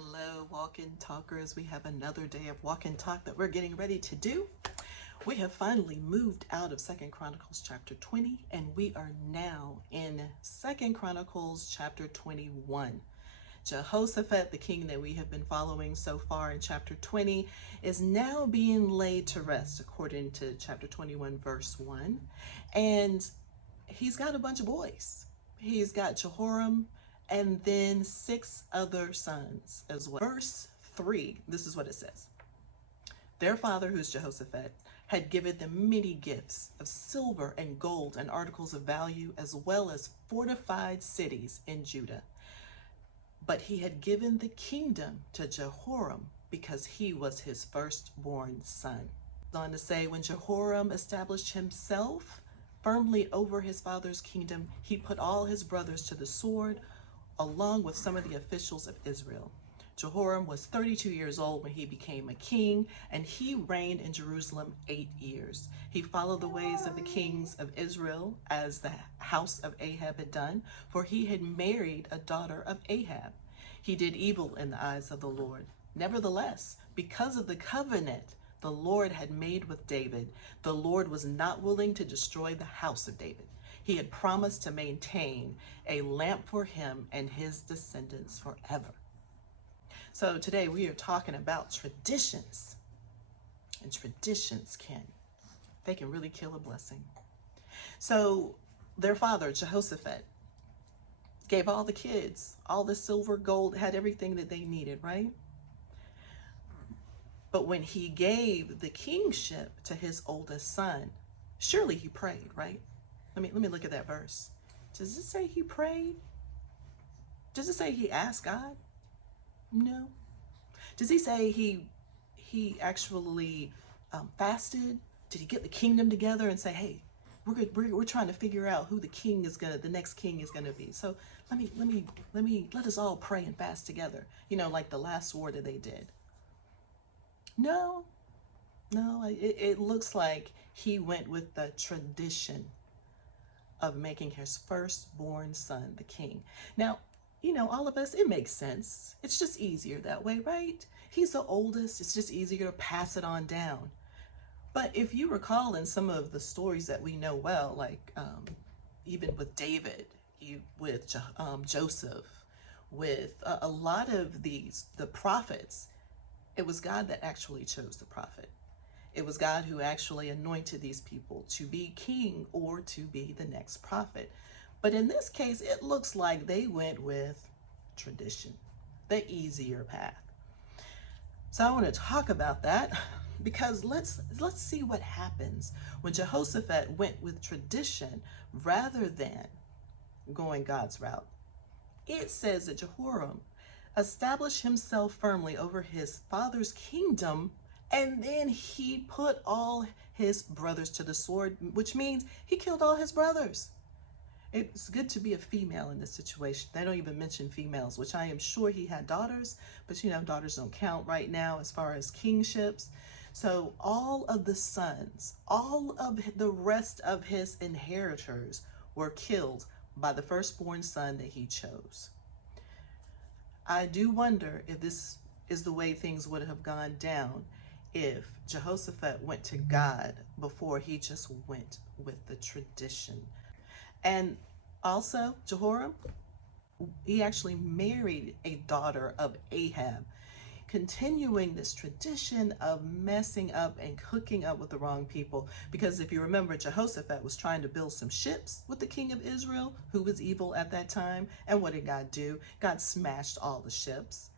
Hello, walk-in talkers. We have another day of walk and talk that we're getting ready to do. We have finally moved out of 2nd Chronicles chapter 20, and we are now in 2nd Chronicles chapter 21. Jehoshaphat, the king that we have been following so far in chapter 20, is now being laid to rest according to chapter 21 verse 1. And he's got a bunch of boys. He's got Jehoram and then 6 other sons as well. Verse 3, this is what it says. Their father, who's Jehoshaphat, had given them many gifts of silver and gold and articles of value, as well as fortified cities in Judah. But he had given the kingdom to Jehoram because he was his firstborn son. On to say, when Jehoram established himself firmly over his father's kingdom, he put all his brothers to the sword, along with some of the officials of Israel. Jehoram was 32 years old when he became a king, and he reigned in Jerusalem 8 years. He followed the ways of the kings of Israel as the house of Ahab had done, for he had married a daughter of Ahab. He did evil in the eyes of the Lord. Nevertheless, because of the covenant the Lord had made with David, the Lord was not willing to destroy the house of David. He had promised to maintain a lamp for him and his descendants forever. So today we are talking about traditions. And traditions they can really kill a blessing. So their father, Jehoshaphat, gave all the kids all the silver, gold, had everything that they needed, right? But when he gave the kingship to his oldest son, surely he prayed, right? Let me look at that verse. Does it say he prayed? Does it say he asked God? No. Does he say he actually fasted? Did he get the kingdom together and say, hey, we're trying to figure out who the next king is gonna be. So let us all pray and fast together. You know, like the last war that they did. No, it looks like he went with the tradition of making his firstborn son the king. Now, you know, all of us, it makes sense. It's just easier that way, right? He's the oldest. It's just easier to pass it on down. But if you recall in some of the stories that we know well, like even with David, with Joseph, with a lot of the prophets, it was God that actually chose the prophet. It was God who actually anointed these people to be king or to be the next prophet. But in this case, it looks like they went with tradition, the easier path. So I want to talk about that because let's see what happens when Jehoshaphat went with tradition rather than going God's route. It says that Jehoram established himself firmly over his father's kingdom, and then he put all his brothers to the sword, which means he killed all his brothers. It's good to be a female in this situation. They don't even mention females, which I am sure he had daughters, but you know, daughters don't count right now as far as kingships. So all of the sons, all of the rest of his inheritors were killed by the firstborn son that he chose. I do wonder if this is the way things would have gone down if Jehoshaphat went to God before he just went with the tradition. And also, Jehoram, he actually married a daughter of Ahab, continuing this tradition of messing up and hooking up with the wrong people. Because if you remember, Jehoshaphat was trying to build some ships with the king of Israel, who was evil at that time. And what did God do? God smashed all the ships.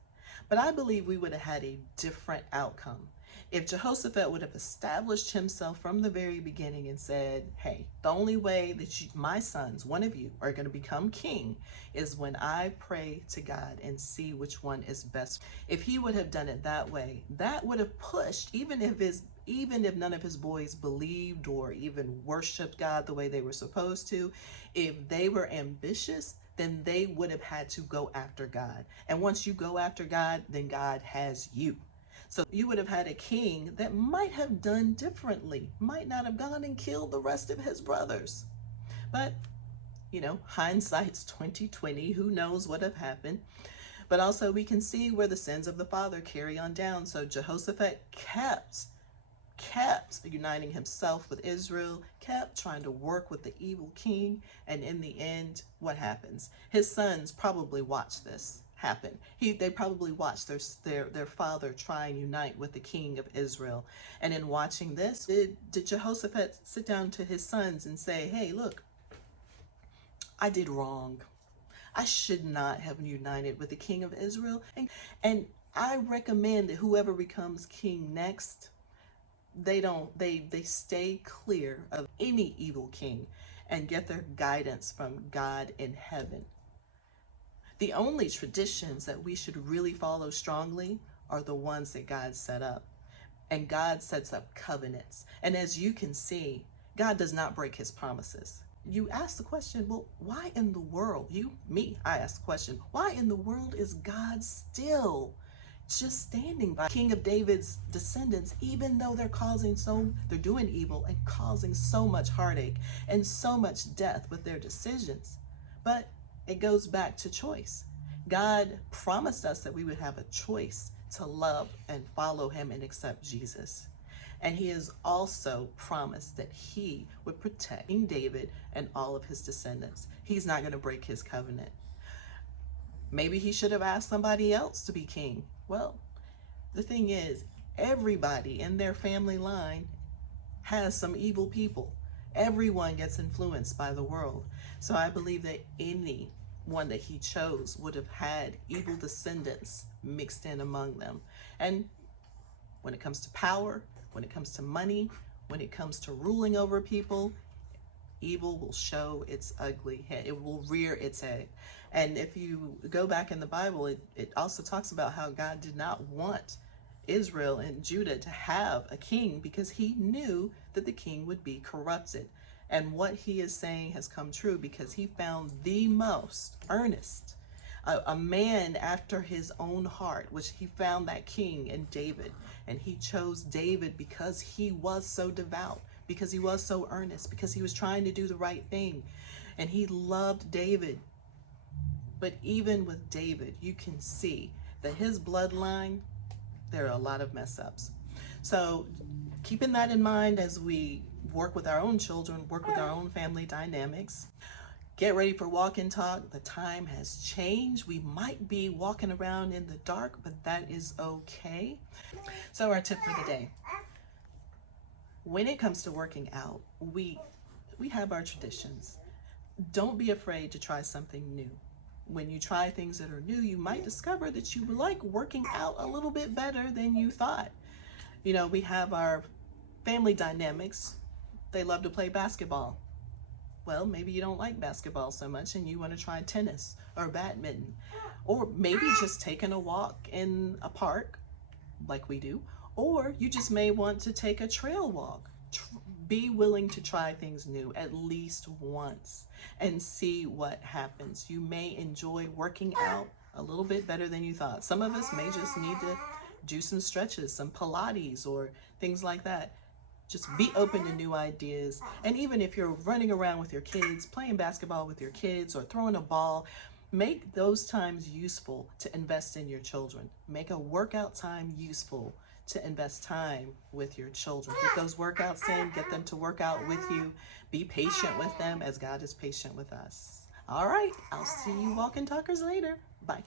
But I believe we would have had a different outcome if Jehoshaphat would have established himself from the very beginning and said, hey, the only way that my sons, one of you, are going to become king is when I pray to God and see which one is best. If he would have done it that way, that would have pushed, even if none of his boys believed or even worshiped God the way they were supposed to, if they were ambitious, then they would have had to go after God. And once you go after God, then God has you. So you would have had a king that might have done differently, might not have gone and killed the rest of his brothers. But, you know, hindsight's 20/20, who knows what have happened. But also we can see where the sins of the father carry on down. So Jehoshaphat kept uniting himself with Israel, kept trying to work with the evil king, and in the end, what happens? His sons probably watched this happen. They probably watched their father try and unite with the king of Israel. And in watching this, did Jehoshaphat sit down to his sons and say, hey, look, I did wrong. I should not have united with the king of Israel. And I recommend that whoever becomes king next, they stay clear of any evil king and get their guidance from God in heaven. The only traditions that we should really follow strongly are the ones that God set up. And God sets up covenants. And as you can see, God does not break his promises. You ask the question, well, why in the world? I ask the question, why in the world is God still just standing by King of David's descendants, even though they're doing evil and causing so much heartache and so much death with their decisions? But it goes back to choice. God promised us that we would have a choice to love and follow him and accept Jesus. And he has also promised that he would protect King David and all of his descendants. He's not going to break his covenant. Maybe he should have asked somebody else to be king. Well, the thing is, everybody in their family line has some evil people. Everyone gets influenced by the world. So I believe that anyone that he chose would have had evil descendants mixed in among them. And when it comes to power, when it comes to money, when it comes to ruling over people, evil will show its ugly head. It will rear its head. And if you go back in the Bible, it also talks about how God did not want Israel and Judah to have a king because he knew that the king would be corrupted. And what he is saying has come true because he found the most earnest, a man after his own heart, which he found that king in David. And he chose David because he was so devout, because he was so earnest, because he was trying to do the right thing. And he loved David. But even with David, you can see that his bloodline, there are a lot of mess ups. So keeping that in mind as we work with our own children, work with our own family dynamics, get ready for walk and talk. The time has changed. We might be walking around in the dark, but that is okay. So our tip for the day. When it comes to working out, we have our traditions. Don't be afraid to try something new. When you try things that are new, you might discover that you like working out a little bit better than you thought. You know, we have our family dynamics. They love to play basketball. Well, maybe you don't like basketball so much and you want to try tennis or badminton, or maybe just taking a walk in a park like we do, or you just may want to take a trail walk. Be willing to try things new at least once and see what happens. You may enjoy working out a little bit better than you thought. Some of us may just need to do some stretches, some Pilates or things like that. Just be open to new ideas. And even if you're running around with your kids, playing basketball with your kids or throwing a ball, make those times useful to invest in your children. Make a workout time useful to invest time with your children. Get those workouts in, get them to work out with you. Be patient with them as God is patient with us. All right, I'll see you walk and talkers later. Bye.